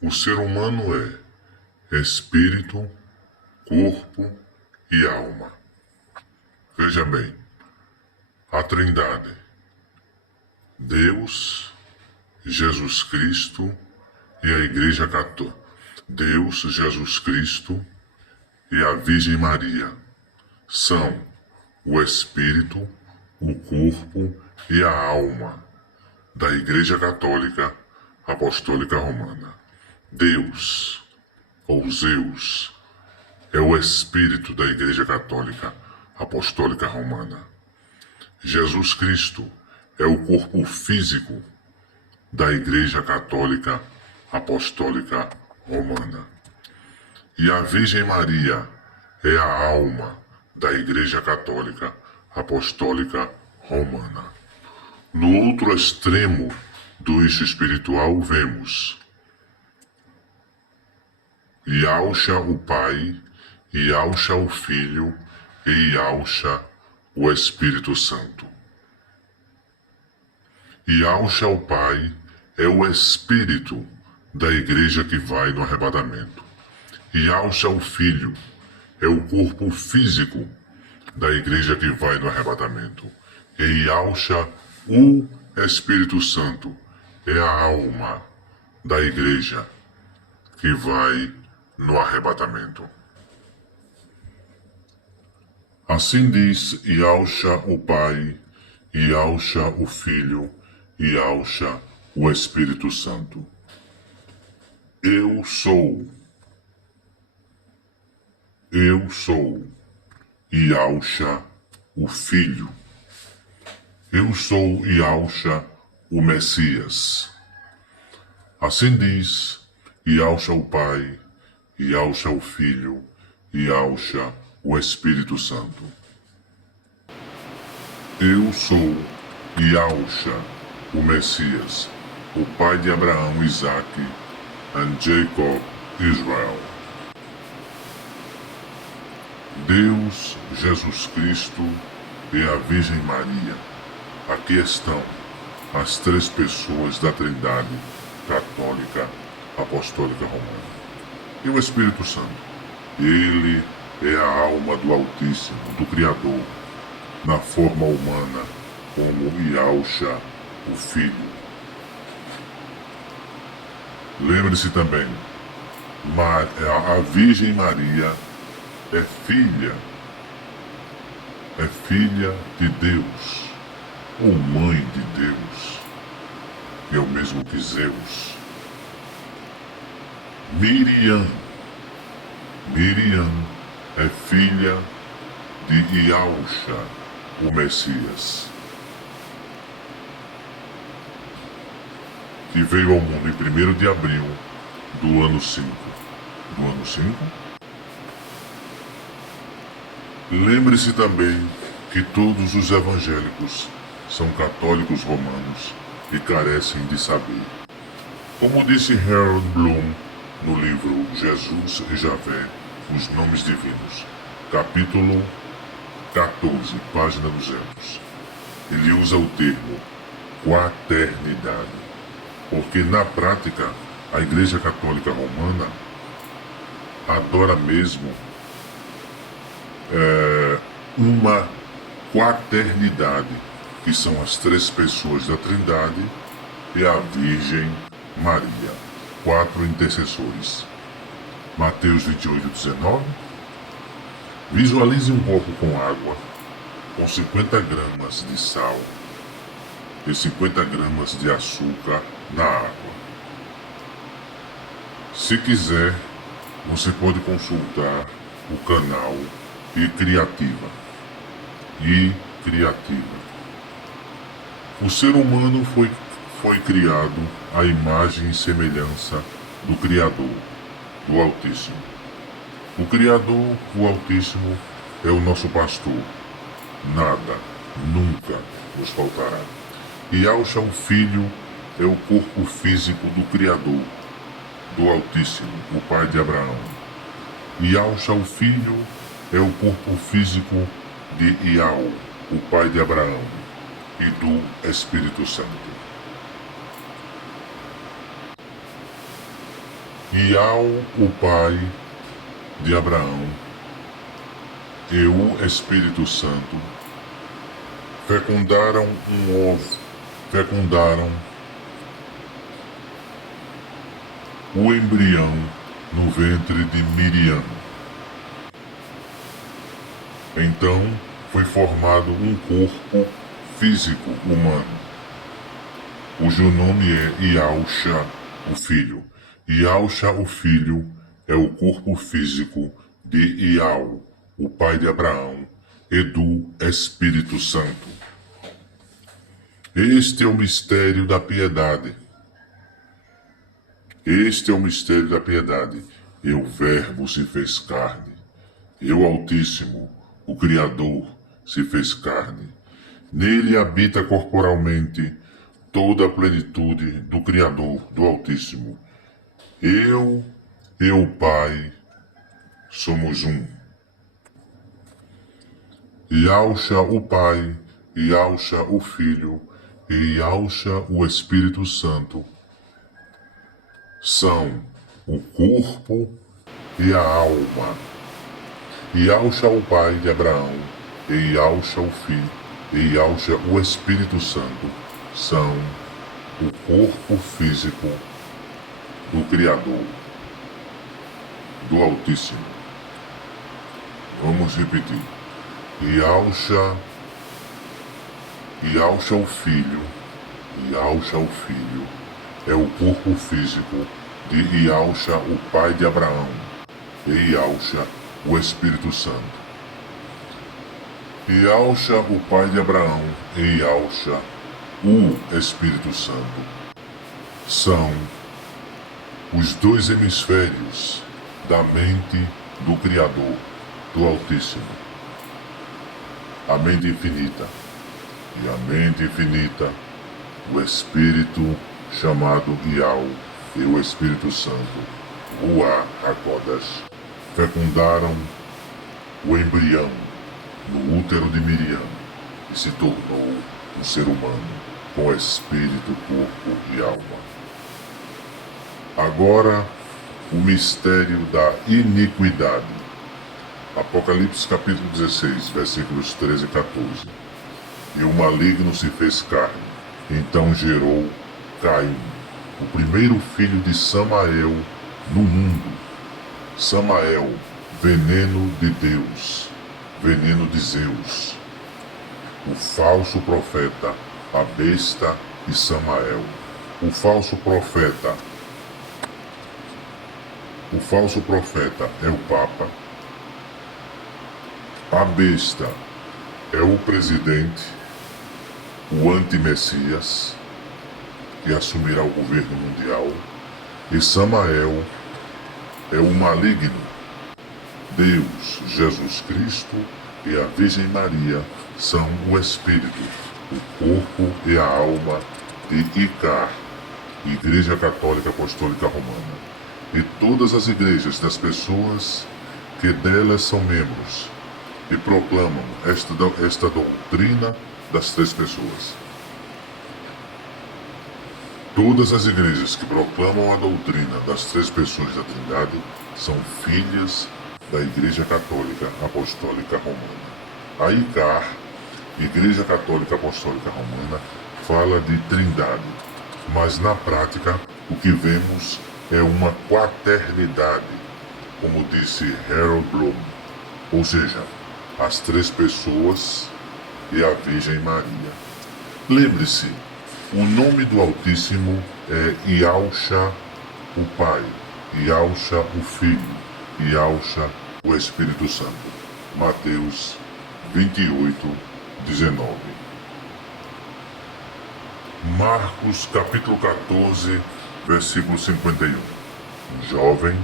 O ser humano é espírito, corpo e alma. Veja bem, a Trindade, Deus, Jesus Cristo e a Igreja Católica. Deus, Jesus Cristo e a Virgem Maria são o espírito, o corpo e a alma da Igreja Católica Apostólica Romana. Deus, ou Zeus, é o espírito da Igreja Católica Apostólica Romana. Jesus Cristo é o corpo físico da Igreja Católica Apostólica Romana. E a Virgem Maria é a alma da Igreja Católica Apostólica Romana. No outro extremo do eixo espiritual vemos Yahshua o Pai, Yahshua o Filho e Yahshua o Espírito Santo. Yahshua o Pai é o Espírito da Igreja que vai no arrebatamento. Yahshua o Filho é o corpo físico da Igreja que vai no arrebatamento. E Yahshua o Espírito Santo é a alma da Igreja que vai no arrebatamento. Assim diz Yahshua o Pai, Yahshua o Filho e Yahshua o Espírito Santo. Eu sou Yahshua o Filho. Eu sou Yahshua o Messias. Assim diz Yahshua o Pai, Yahshua o Filho e Yahshua o Espírito Santo. Eu sou Yahshua o Messias, o Pai de Abraão, Isaac e Jacob, Israel. Deus, Jesus Cristo e a Virgem Maria. Aqui estão as três pessoas da Trindade Católica Apostólica Romana. E o Espírito Santo. Ele é a alma do Altíssimo, do Criador, na forma humana, como Yahshua, o Filho. Lembre-se também, a Virgem Maria é filha de Deus, ou mãe de Deus, que é o mesmo que Zeus. Miriam é filha de Yahshua, o Messias, que veio ao mundo em 1º de abril do ano 5. Do ano 5? Lembre-se também que todos os evangélicos são católicos romanos e carecem de saber. Como disse Harold Bloom no livro Jesus e Javé, os Nomes Divinos, capítulo 14, página 200. Ele usa o termo quaternidade, porque na prática a Igreja Católica Romana adora mesmo uma quaternidade, que são as três pessoas da Trindade e a Virgem Maria, 4 intercessores. Mateus 28:19. Visualize um copo com água, com 50 gramas de sal e 50 gramas de açúcar na água. Se quiser, você pode consultar o canal Criativa. O ser humano foi criado à imagem e semelhança do Criador, do Altíssimo. O Criador, o Altíssimo, é o nosso pastor. Nada, nunca nos faltará. E Yahshua, o Filho, é o corpo físico do Criador, do Altíssimo, o Pai de Abraão. E Yahshua, o Filho, é o corpo físico de Yahweh, o Pai de Abraão, e do Espírito Santo. Iau, o pai de Abraão, e o Espírito Santo fecundaram um ovo, fecundaram o embrião no ventre de Miriam. Então foi formado um corpo físico humano, cujo nome é Iauxa, o filho. Iauxa, o filho, é o corpo físico de Iau, o pai de Abraão, e do Espírito Santo. Este é o mistério da piedade. Este é o mistério da piedade. E o Verbo se fez carne. E o Altíssimo, o Criador, se fez carne. Nele habita corporalmente toda a plenitude do Criador, do Altíssimo. Eu e o Pai somos um. Iauxa o Pai, Iauxa o Filho e Iauxa o Espírito Santo são o corpo e a alma. Iauxa o Pai de Abraão e Iauxa o Filho e Iauxa o Espírito Santo são o corpo físico do Criador, do Altíssimo. Vamos repetir. Iauxa o Filho, Iauxa o Filho, é o corpo físico de Iauxa, o pai de Abraão, e Iauxa, o Espírito Santo. Iauxa, o pai de Abraão, e Iauxa, o Espírito Santo, são os dois hemisférios da mente do Criador, do Altíssimo. A mente infinita, e a mente infinita, o Espírito chamado Iau e o Espírito Santo, Ruach HaKodesh, fecundaram o embrião no útero de Miriam e se tornou um ser humano com espírito, corpo e alma. Agora, o mistério da iniquidade. Apocalipse capítulo 16, versículos 13 e 14. E o maligno se fez carne, então gerou Caim, o primeiro filho de Samael no mundo. Samael, veneno de Deus, veneno de Zeus. O falso profeta, a besta e Samael. O falso profeta é o Papa. A besta é o presidente, o anti-messias, que assumirá o governo mundial. E Samael é o maligno. Deus, Jesus Cristo e a Virgem Maria são o espírito, o corpo e a alma de Icar, Igreja Católica Apostólica Romana. E todas as igrejas das pessoas que delas são membros e proclamam esta doutrina das três pessoas. Todas as igrejas que proclamam a doutrina das três pessoas da Trindade são filhas da Igreja Católica Apostólica Romana. A ICAR, Igreja Católica Apostólica Romana, fala de Trindade, mas na prática o que vemos é uma quaternidade, como disse Harold Bloom, ou seja, as três pessoas e a Virgem Maria. Lembre-se, o nome do Altíssimo é Iauxa, o Pai, Iauxa, o Filho, Iauxa, o Espírito Santo. Mateus 28, 19. Marcos capítulo 14, versículo 51. Um jovem,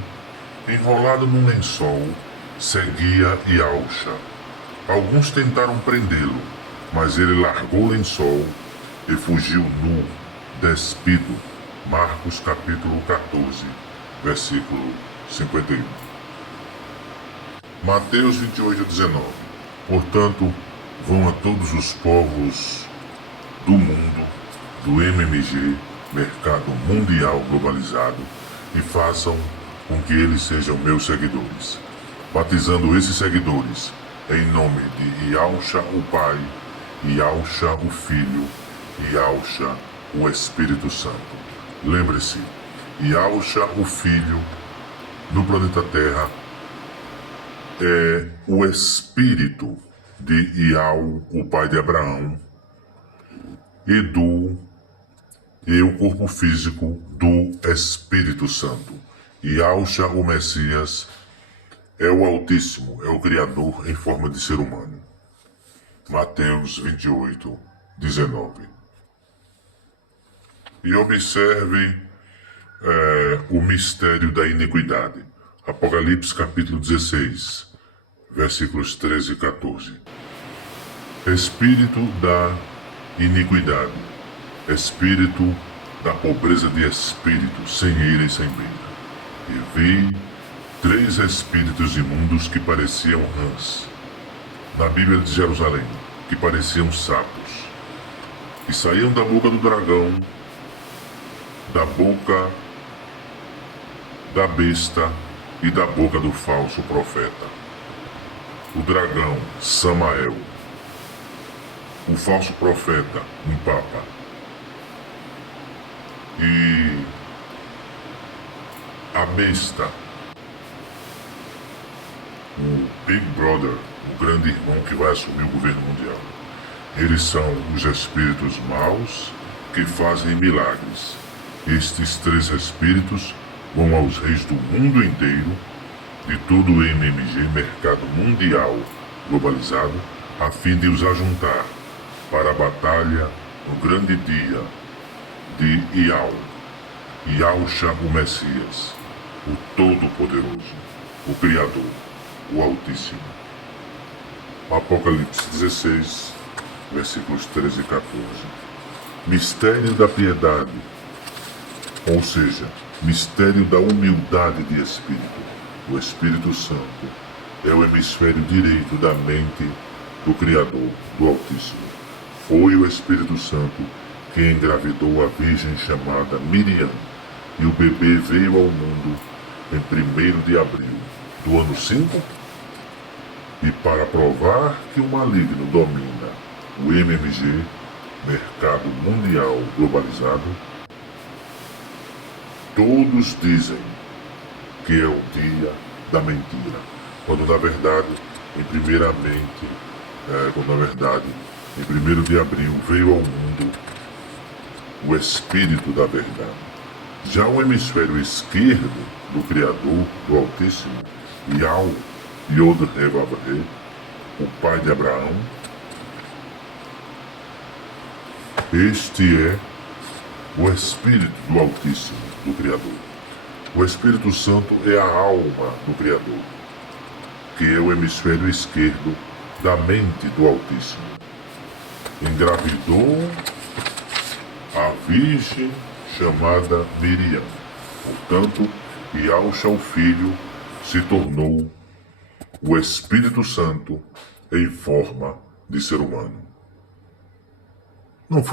enrolado num lençol, seguia Iauxa. Alguns tentaram prendê-lo, mas ele largou o lençol e fugiu nu, despido. Marcos capítulo 14, versículo 51. Mateus 28, 19. Portanto, vão a todos os povos do mundo, do MMG, Mercado Mundial Globalizado, e façam com que eles sejam meus seguidores, batizando esses seguidores em nome de Yahusha o Pai, Yahusha o Filho e Yahusha o Espírito Santo. Lembre-se, Yahusha o Filho no planeta Terra é o Espírito de Yahu, o Pai de Abraão, e o corpo físico do Espírito Santo. Yahusha o Messias é o Altíssimo, é o Criador em forma de ser humano. Mateus 28, 19. E observe o mistério da iniquidade. Apocalipse capítulo 16, versículos 13 e 14. Espírito da iniquidade, espírito da pobreza de espírito, sem ira e sem beira. E vi 3 espíritos imundos que pareciam rãs, na Bíblia de Jerusalém, que pareciam sapos, que saíam da boca do dragão, da boca da besta e da boca do falso profeta. O dragão, Samael. O falso profeta, um papa. E a besta, o Big Brother, o grande irmão que vai assumir o governo mundial. Eles são os espíritos maus que fazem milagres. Estes 3 espíritos vão aos reis do mundo inteiro, de todo o MMG, mercado mundial globalizado, a fim de os ajuntar para a batalha no grande dia de Yahusha o Messias, o Todo-Poderoso, o Criador, o Altíssimo. Apocalipse 16, versículos 13 e 14. Mistério da piedade, ou seja, mistério da humildade de espírito. O Espírito Santo é o hemisfério direito da mente do Criador, do Altíssimo. Foi o Espírito Santo que engravidou a virgem chamada Miriam, e o bebê veio ao mundo em 1º de abril do ano 5. E para provar que o maligno domina o MMG, mercado mundial globalizado, todos dizem que é o dia da mentira, quando na verdade, em 1º de abril veio ao mundo o Espírito da Verdade. Já o hemisfério esquerdo do Criador, do Altíssimo, Yahu Yod Hevavre, o pai de Abraão, este é o Espírito do Altíssimo, do Criador. O Espírito Santo é a alma do Criador, que é o hemisfério esquerdo da mente do Altíssimo. Engravidou a virgem chamada Miriam. Portanto, Yahusha o Filho se tornou o Espírito Santo em forma de ser humano. Não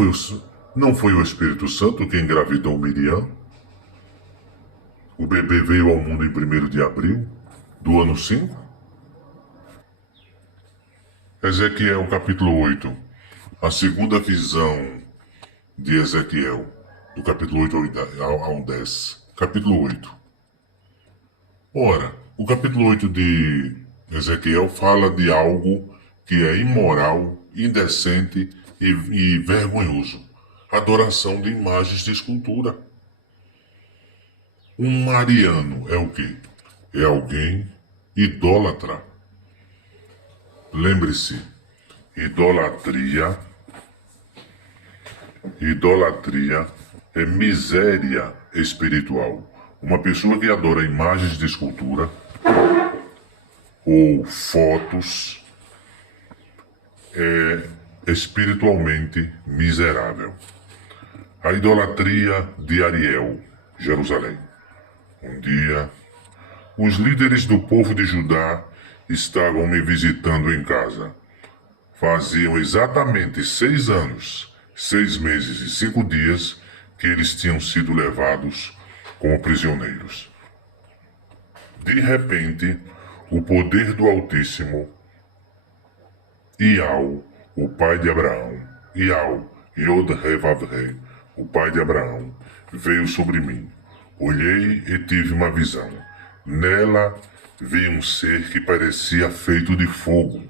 foi o Espírito Santo que engravidou Miriam? O bebê veio ao mundo em 1º de abril do ano 5? Ezequiel capítulo 8. A segunda visão de Ezequiel, do capítulo 8 ao 10. Capítulo 8. Ora, o capítulo 8 de Ezequiel fala de algo que é imoral, indecente e vergonhoso. Adoração de imagens de escultura. Um mariano é o quê? É alguém idólatra. Lembre-se, idolatria é miséria espiritual. Uma pessoa que adora imagens de escultura ou fotos é espiritualmente miserável. A idolatria de Ariel, Jerusalém. Um dia, os líderes do povo de Judá estavam me visitando em casa. Faziam exatamente 6 anos, 6 meses e 5 dias que eles tinham sido levados como prisioneiros. De repente, o poder do Altíssimo, Iau, o pai de Abraão, Iau, Yod-Heh-Vav-Heh, o pai de Abraão, veio sobre mim. Olhei e tive uma visão. Nela vi um ser que parecia feito de fogo.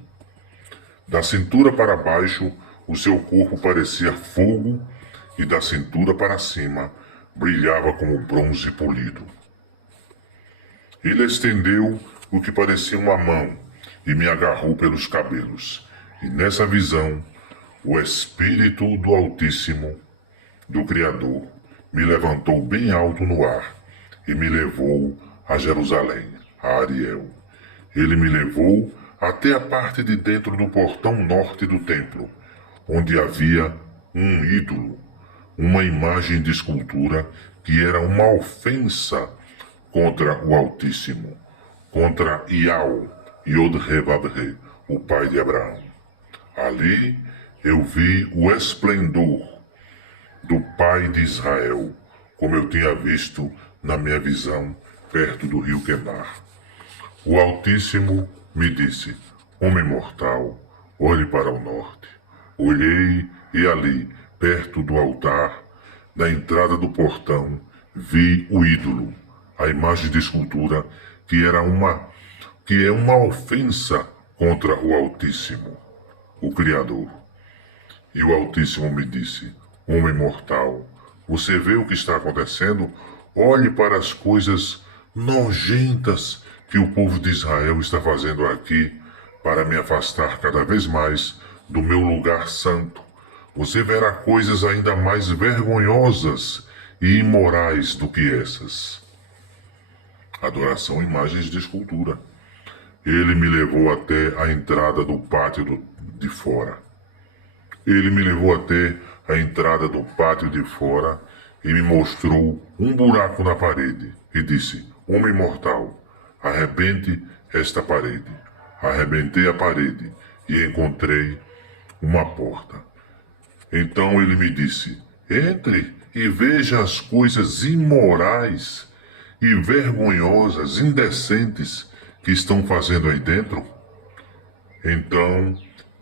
Da cintura para baixo, o seu corpo parecia fogo e da cintura para cima brilhava como bronze polido. Ele estendeu o que parecia uma mão e me agarrou pelos cabelos. E nessa visão, o Espírito do Altíssimo, do Criador, me levantou bem alto no ar e me levou a Jerusalém, a Ariel. Ele me levou até a parte de dentro do portão norte do templo, onde havia um ídolo, uma imagem de escultura que era uma ofensa contra o Altíssimo, contra Iau, Yod-Heh-Vav-Heh, o pai de Abraão. Ali eu vi o esplendor do Pai de Israel, como eu tinha visto na minha visão perto do rio Quebar. O Altíssimo me disse: Homem mortal, olhe para o norte. Olhei e ali, perto do altar, na entrada do portão, vi o ídolo, a imagem de escultura que é uma ofensa contra o Altíssimo, o Criador. E o Altíssimo me disse: Homem mortal, você vê o que está acontecendo? Olhe para as coisas nojentas que o povo de Israel está fazendo aqui para me afastar cada vez mais do meu lugar santo. Você verá coisas ainda mais vergonhosas e imorais do que essas. Adoração a imagens de escultura. Ele me levou até a entrada do pátio de fora. Ele me levou até a entrada do pátio de fora e me mostrou um buraco na parede e disse: Homem mortal, arrebente esta parede. Arrebentei a parede e encontrei uma porta. Então ele me disse: Entre e veja as coisas imorais e vergonhosas, indecentes que estão fazendo aí dentro. Então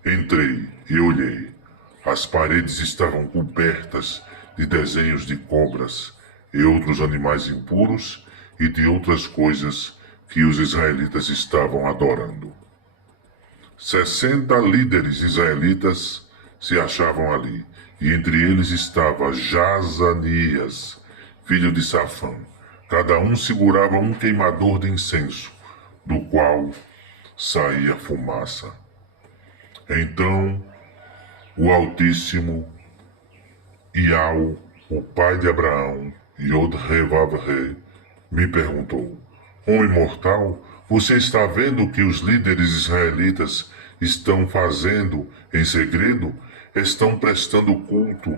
entrei e olhei. As paredes estavam cobertas de desenhos de cobras e outros animais impuros e de outras coisas que os israelitas estavam adorando. 60 líderes israelitas se achavam ali, e entre eles estava Jazanias, filho de Safã. Cada um segurava um queimador de incenso, do qual saía fumaça. Então o Altíssimo, Iau, o pai de Abraão, Yod-Heh-Vav-Heh, me perguntou: Homem mortal, você está vendo o que os líderes israelitas estão fazendo em segredo? Estão prestando culto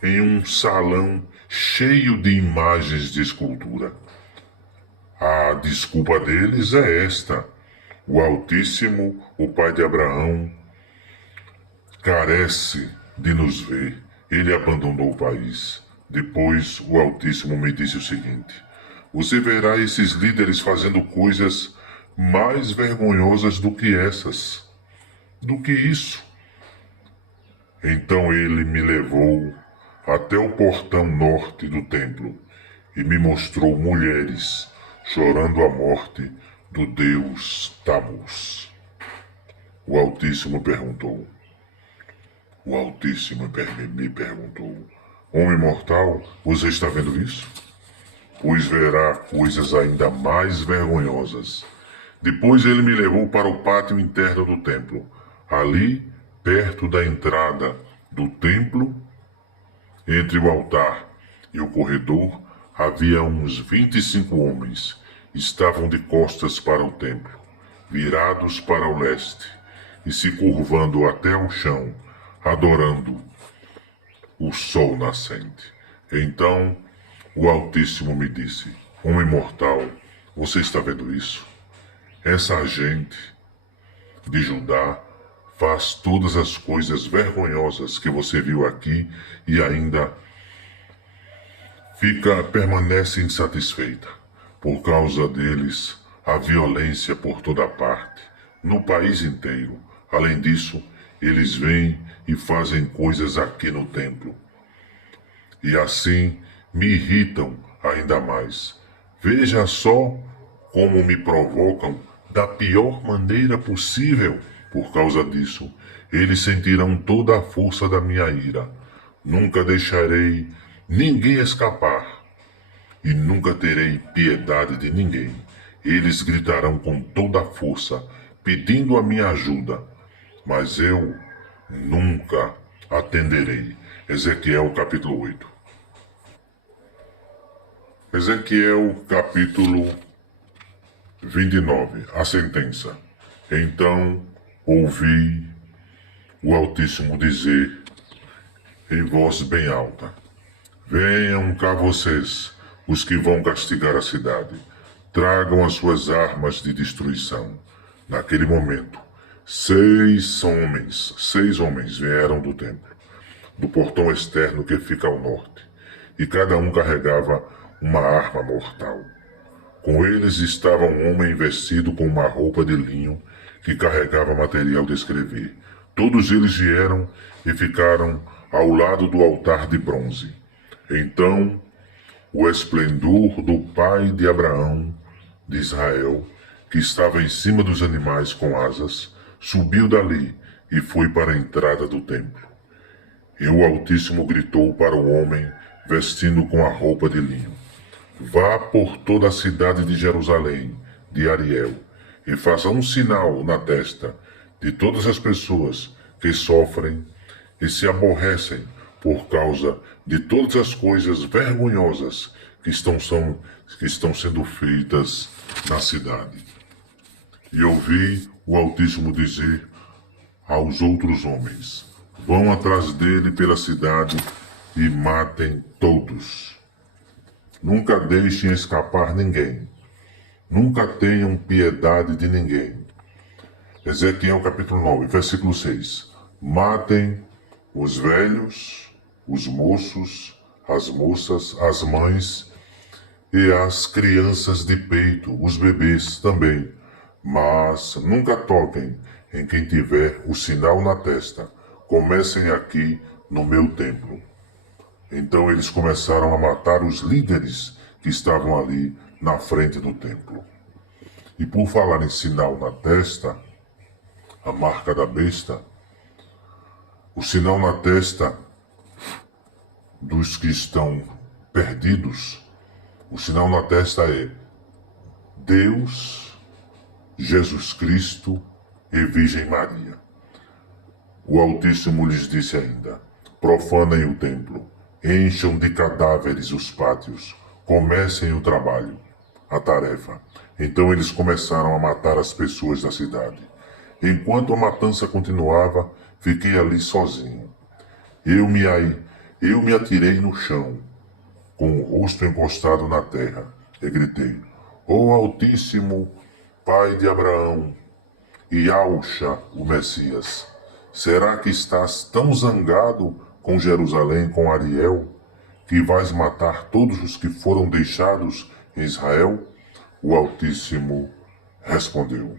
em um salão cheio de imagens de escultura. A desculpa deles é esta: o Altíssimo, o pai de Abraão, carece de nos ver. Ele abandonou o país. Depois o Altíssimo me disse o seguinte: você verá esses líderes fazendo coisas mais vergonhosas do que essas. Do que isso. Então ele me levou até o portão norte do templo e me mostrou mulheres chorando a morte do deus Tammuz. O Altíssimo perguntou: me perguntou: Homem mortal, você está vendo isso? Pois verá coisas ainda mais vergonhosas. Depois ele me levou para o pátio interno do templo. Ali, perto da entrada do templo, entre o altar e o corredor, havia uns 25 homens. Estavam de costas para o templo, virados para o leste e se curvando até ao chão, adorando o sol nascente. Então o Altíssimo me disse: Homem mortal, você está vendo isso? Essa gente de Judá faz todas as coisas vergonhosas que você viu aqui e ainda permanece insatisfeita. Por causa deles, há violência por toda parte, no país inteiro. Além disso, eles vêm e fazem coisas aqui no templo. E assim me irritam ainda mais. Veja só como me provocam da pior maneira possível. Por causa disso, eles sentirão toda a força da minha ira. Nunca deixarei ninguém escapar e nunca terei piedade de ninguém. Eles gritarão com toda a força, pedindo a minha ajuda, mas eu nunca atenderei. Ezequiel capítulo 8. Ezequiel capítulo 29, a sentença. Então ouvi o Altíssimo dizer em voz bem alta: Venham cá vocês, os que vão castigar a cidade. Tragam as suas armas de destruição. Naquele momento, seis homens vieram do templo, do portão externo que fica ao norte, e cada um carregava uma arma mortal. Com eles estava um homem vestido com uma roupa de linho que carregava material de escrever. Todos eles vieram e ficaram ao lado do altar de bronze. Então, o esplendor do pai de Abraão, de Israel, que estava em cima dos animais com asas, subiu dali e foi para a entrada do templo. E o Altíssimo gritou para o homem vestindo com a roupa de linho: Vá por toda a cidade de Jerusalém, de Ariel, e faça um sinal na testa de todas as pessoas que sofrem e se aborrecem por causa de todas as coisas vergonhosas que estão sendo feitas na cidade. E ouvi o Altíssimo dizer aos outros homens: Vão atrás dele pela cidade e matem todos. Nunca deixem escapar ninguém. Nunca tenham piedade de ninguém. Ezequiel capítulo 9, versículo 6. Matem os velhos, os moços, as moças, as mães e as crianças de peito, os bebês também. Mas nunca toquem em quem tiver o sinal na testa. Comecem aqui no meu templo. Então eles começaram a matar os líderes que estavam ali na frente do templo. E por falar em sinal na testa, a marca da besta, o sinal na testa dos que estão perdidos, o sinal na testa é Deus, Jesus Cristo e Virgem Maria. O Altíssimo lhes disse ainda: Profanem o templo, encham de cadáveres os pátios, comecem o trabalho, a tarefa. Então eles começaram a matar as pessoas da cidade. Enquanto a matança continuava, fiquei ali sozinho. Eu me atirei no chão, com o rosto encostado na terra, e gritei: Ó Altíssimo, Pai de Abraão, e Yahusha, o Messias, será que estás tão zangado com Jerusalém, com Ariel, que vais matar todos os que foram deixados em Israel? O Altíssimo respondeu: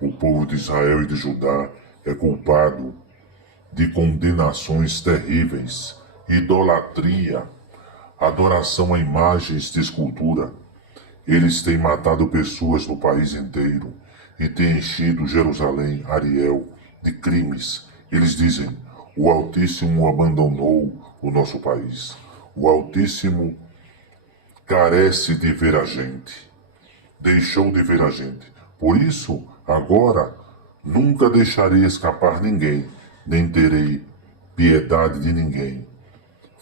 O povo de Israel e de Judá é culpado de condenações terríveis, idolatria, adoração a imagens de escultura. Eles têm matado pessoas no país inteiro e têm enchido Jerusalém, Ariel, de crimes. Eles dizem: o Altíssimo abandonou o nosso país. O Altíssimo carece de ver a gente. Deixou de ver a gente. Por isso, agora, nunca deixarei escapar ninguém, nem terei piedade de ninguém.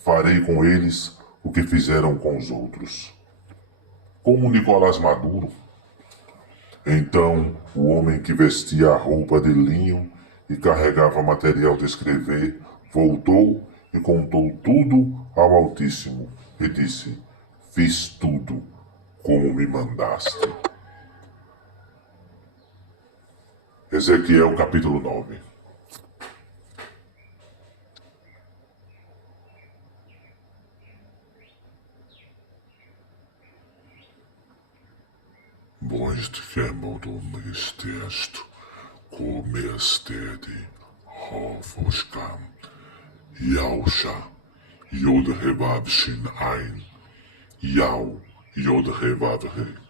Farei com eles o que fizeram com os outros. Como Nicolás Maduro. Então, o homem que vestia a roupa de linho e carregava material de escrever, voltou e contou tudo ao Altíssimo e disse: Fiz tudo como me mandaste. Ezequiel capítulo 9. bądź Himmel stehst, come stedi, hofoskam, jausza, jod hevav shin ein, jau, jod hevav he.